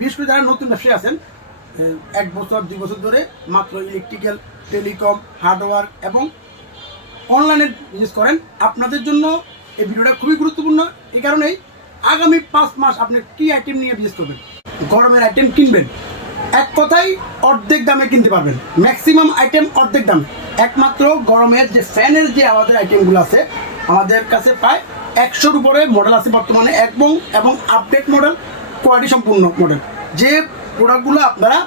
বিশেষ করে যারা নতুন ব্যবসায়ী আছেন 1 বছর 2 বছর ধরে মাত্র ইলেকট্রিক্যাল, টেলিকম, হার্ডওয়্যার এবং অনলাইনে বিজনেস করেন, আপনাদের জন্য এই ভিডিওটা খুবই গুরুত্বপূর্ণ। এই কারণেই আগামী 5 মাস আপনি কী আইটেম নিয়ে বিজনেস করবেন। গরমের আইটেম কিনবেন, এক কথায় অর্ধেক দামে কিনতে পারবেন, ম্যাক্সিমাম আইটেম অর্ধেক দামে। একমাত্র গরমের যে ফ্যানের যে আমাদের আইটেমগুলো আছে, আমাদের কাছে প্রায় 100-র উপরে মডেল আছে বর্তমানে, এবং আপডেট মডেল, কোয়ালিটি সম্পূর্ণ মডেল। যে প্রোডাক্টগুলো আপনারা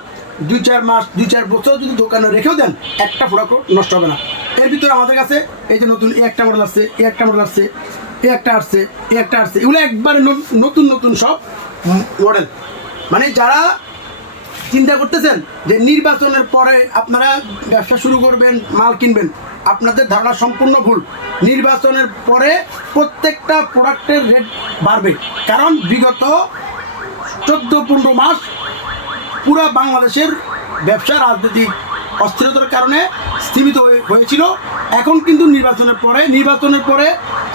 2-4 মাস 2-4 বছর যদি দোকানে রেখেও দেন, একটা প্রোডাক্টও নষ্ট হবে না। এর ভিতরে আমাদের কাছে এই যে নতুন একটা মডেল আসছে, একটা মডেল আসছে, একটা আসছে, একটা আসছে, এগুলো একবারে নতুন নতুন সব মডেল। মানে যারা চিন্তা করতেছেন যে নির্বাচনের পরে আপনারা ব্যবসা শুরু করবেন, মাল কিনবেন, আপনাদের ধারণা সম্পূর্ণ ভুল। নির্বাচনের পরে প্রত্যেকটা প্রোডাক্টের রেট বাড়বে, কারণ বিগত 14-15 মাস পুরো বাংলাদেশের ব্যবসা রাজনৈতিক অস্থিরতার কারণে স্থিমিত হয়েছিল। এখন কিন্তু নির্বাচনের পরে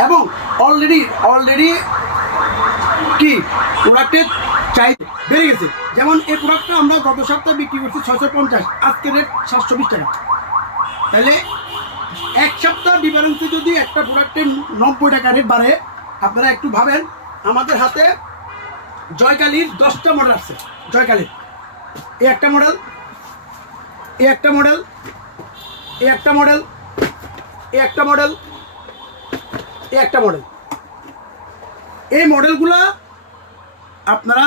এবং অলরেডি কি প্রোডাক্টের চাহিদা বেড়ে গেছে। যেমন এই প্রোডাক্টটা আমরা গত সপ্তাহে বিক্রি করছি 650, আজকের রেট 720 টাকা। তাহলে এক সপ্তাহ ডিফারেন্সে যদি একটা প্রোডাক্টের 90 টাকা রেট বাড়ে, আপনারা একটু ভাবেন। আমাদের হাতে জয়কালীর 10টা মডেল আসছে। জয়কালীর এই একটা মডেল, এই একটা মডেল, এই একটা মডেল, এই একটা মডেল, এই একটা মডেল। এই মডেলগুলা আপনারা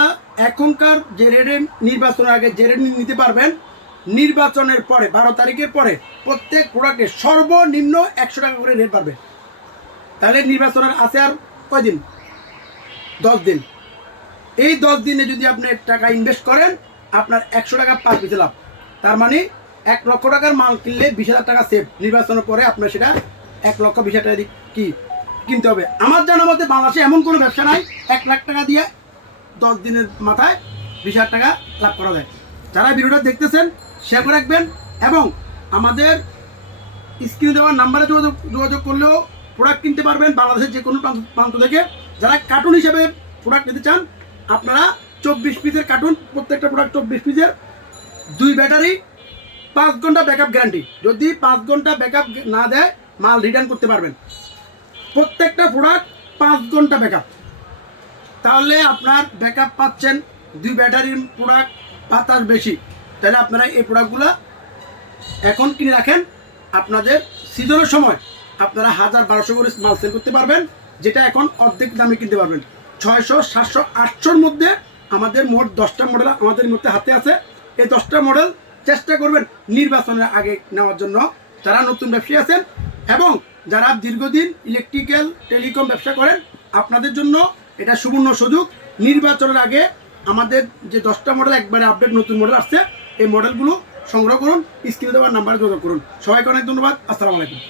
এখনকার যে রেটে নির্বাচনের আগে যে রেট নিতে পারবেন, নির্বাচনের পরে 12 তারিখের পরে প্রত্যেক প্রোডাক্টের সর্বনিম্ন 100 টাকা করে রেট বাড়বে। তাহলে নির্বাচনের আছে আর কয়দিন? 10 দিন। এই 10 দিনে যদি আপনি টাকা ইনভেস্ট করেন, আপনার 100 টাকা পার পিছে লাভ। তার মানে 1 লক্ষ টাকার মাল কিনলে 20,000 টাকা সেভ। নির্বাচনের পরে আপনার সেটা 1,20,000 টাকা কি কিনতে হবে। আমার জানা মতে বাংলাদেশে এমন কোনো ব্যবসা নাই 1 লাখ টাকা দিয়ে 10 দিনের মাথায় 20,000 টাকা লাভ করা যায়। যারা ভিডিওটা দেখতেছেন শেয়ার করে রাখবেন, এবং আমাদের স্ক্রিনে দেওয়ার নাম্বারে যোগাযোগ করলেও প্রোডাক্ট কিনতে পারবেন বাংলাদেশের যে কোনো প্রান্ত থেকে। যারা কার্টুন হিসেবে প্রোডাক্ট নিতে চান, আপনারা 24 পিসের কার্টুন, প্রত্যেকটা প্রোডাক্ট 24 পিসের, 2 ব্যাটারি, 5 ঘন্টা ব্যাকআপ গ্যারান্টি। যদি 5 ঘন্টা ব্যাকআপ না দেয়, মাল রিটার্ন করতে পারবেন। প্রত্যেকটা প্রোডাক্ট 5 ঘন্টা ব্যাকআপ, তাহলে আপনার ব্যাকআপ পাচ্ছেন। 2 ব্যাটারির প্রোডাক্ট পাতার বেশি। তাহলে আপনারা এই প্রোডাক্টগুলো এখন কিনে রাখেন, আপনাদের সিজনের সময় আপনারা 1000-1200 করে মাল সেল করতে পারবেন, যেটা এখন অর্ধেক দামে কিনতে পারবেন। 600, 700, 800-র মধ্যে আমাদের মোট 10টা মডেল আমাদের মধ্যে হাতে আছে। এই 10টা মডেল চেষ্টা করবেন নির্বাচনের আগে নেওয়ার জন্য, যারা নতুন ব্যবসায়ী আছেন এবং যারা দীর্ঘদিন ইলেকট্রিক্যাল, টেলিকম ব্যবসা করেন, আপনাদের জন্য এটা সুবর্ণ সুযোগ। নির্বাচনের আগে আমাদের যে 10টা মডেল একবারে আপডেট নতুন মডেল আসছে, এই মডেলগুলো সংগ্রহ করুন, স্ক্রিনে দেওয়ার নাম্বারে যোগাযোগ করুন। সবাইকে অনেক ধন্যবাদ। আসসালামু আলাইকুম।